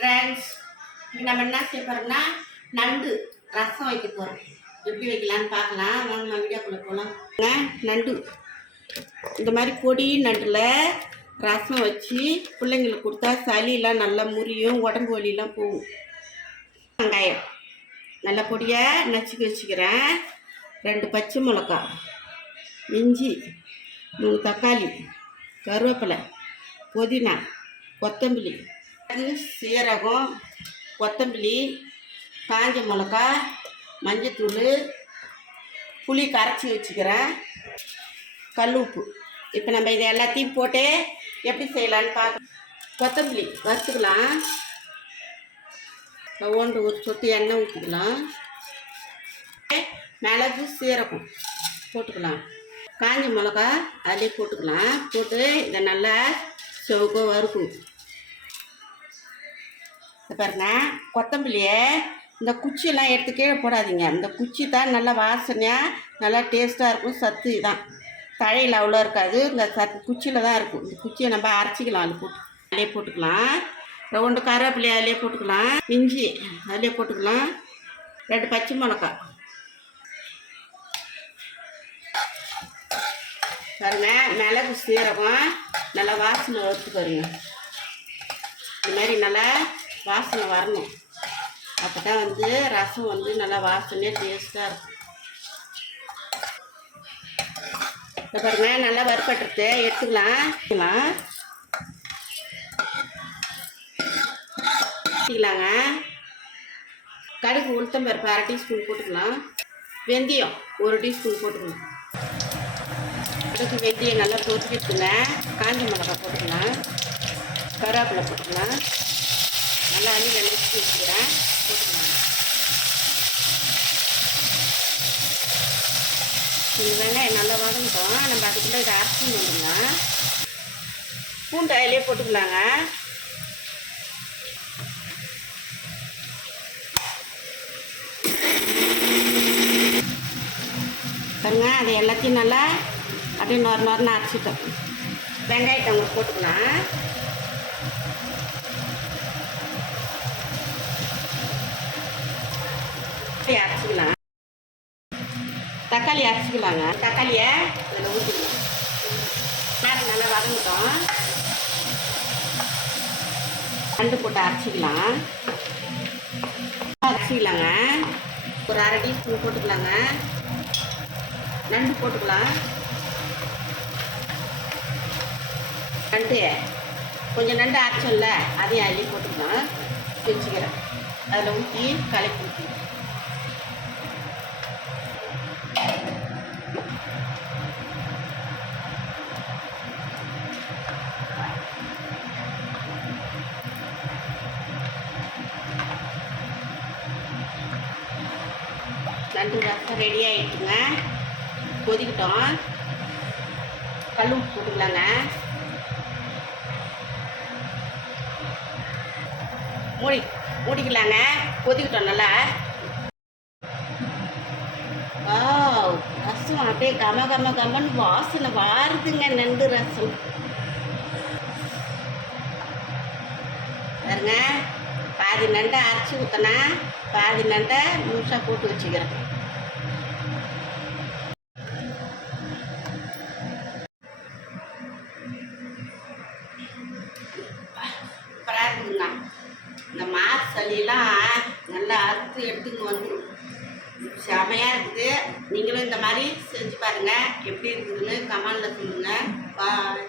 Friends, நம்ம என்ன செய்ய போகிறோம்னா நண்டு ரசம் வைக்க போகிறோம். எப்படி வைக்கலான்னு பார்க்கலாம். வாங்க நான் வீடியோக்குள்ளே போகலாம். நண்டு இந்த மாதிரி பொடி நண்டில் ரசம் வச்சு பிள்ளைங்களுக்கு கொடுத்தா சளியெலாம் நல்லா முறியும், உடம்பு வலியெலாம் போகும். வெங்காயம் நல்லா பொடியாக நச்சுக்கி வச்சுக்கிறேன். 2 பச்சை மிளகா, இஞ்சி, 3 தக்காளி, கருவேப்பிலை, புதினா, கொத்தமல்லி, சீரகம், கொத்தமல்லி, காஞ்ச மிளகா, மஞ்சத்தூள், புளி கரைச்சி வச்சுக்கிறேன், கல் உப்பு. இப்போ நம்ம இதை எல்லாத்தையும் போட்டு எப்படி செய்யலான்னு பார்க்க. கொத்தமல்லி வறுத்துக்கலாம். ஒரு சொட்டு எண்ணெய் ஊற்றிக்கலாம். மிளகு சீரகம் போட்டுக்கலாம். காஞ்ச மிளகா அதிலே போட்டுக்கலாம். போட்டு இதை நல்லா செவக்க வறுக்கும். பாருங்க, கொத்தமல்லியை இந்த குச்சியெல்லாம் எடுத்து கீழே போடாதீங்க. இந்த குச்சி தான் நல்லா வாசனையாக நல்லா டேஸ்ட்டாக இருக்கும். சத்து தான், தழையில் அவ்வளோ இருக்காது. இந்த குச்சியில் தான் இருக்கும். இந்த குச்சியை நம்ம அரைச்சிக்கலாம். அதிலே போட்டுக்கலாம். 2 கருவேப்பிலையை அதிலே போட்டுக்கலாம். இஞ்சி அதிலே போட்டுக்கலாம். 2 பச்சை மிளகா. பாருங்க, மிளகு சீரகம் நல்லா வாசனை வறுத்து பாருங்க. இந்த மாதிரி நல்லா வாசனை வரணும். அப்போ தான் ரசம் நல்லா வாசனையாக டேஸ்ட்டாக இருக்கும். இப்போ பாருங்க, நல்லா வறுப்பட்டுட்டு எடுத்துக்கலாங்க. கடுகு உளுத்தம்பருப்பு 1/2 டீஸ்பூன் போட்டுக்கலாம். வெந்தயம் 1 டீஸ்பூன் போட்டுக்கலாம். கடுகு வெந்தயம் நல்லா பொரிச்சுட்டுங்க. காஞ்ச மிளகா போட்டுக்கலாம். கருவேப்பிலை போட்டுக்கலாம். நல்லா அள்ளியில் நெருக்கி வச்சுக்கிறேன். போட்டுக்கலாம். இந்த வெங்காயம் நல்லா வதங்கிட்டோம். நம்ம அதுக்குள்ளே இதை அரைச்சி வந்துடலாம். பூண்டு அதிலே போட்டுக்கலாங்க. பாருங்க, அதை எல்லாத்தையும் நல்லா அப்படியே நொறுன்னு அரைச்சிட்டோம். வெங்காயத்தை அவங்க போட்டுக்கலாம். அரைச்சிக்கலாம். தக்காளி அரைச்சிக்கலாங்க. தக்காளியை இதில் ஊற்றிக்கலாம். நல்லா வதங்கிட்டோம். நண்டு போட்டு அரைச்சிக்கலாங்க. ஒரு 1/2 டீஸ்பூன் போட்டுக்கலாங்க. நண்டு போட்டுக்கலாம். நண்டு கொஞ்சம் நண்டு அரைச்சோம்ல, அதையும் அள்ளி போட்டுக்கலாம். வச்சுக்கிறேன். அதில் ஊற்றி கலக்கி ஊற்றி நண்டு ரசம் ரெடி ஆகிட்டுங்க. கொதிக்கிட்டோம். கல் உப்பு போட்டுக்கலாங்க. மூடிக்கலாங்க. கொதிக்கிட்டோம் நல்லா. ரசம் அப்படியே கமன்னு வாசனை வாருதுங்க. நண்டு ரசம் பாருங்க. பாதி நண்டை அரைச்சி ஊற்றினா பாதி நண்டை முழுசாக போட்டு வச்சுக்கிறேன். இருக்குதுங்க. இந்த மாசு சளியெல்லாம் நல்லா அறுத்து எடுத்துங்க வந்துடும். செமையாக இருக்குது. நீங்களும் இந்த மாதிரி செஞ்சு பாருங்கள். எப்படி இருக்குதுன்னு கமெண்டில் சொல்லுங்கள். பாய்.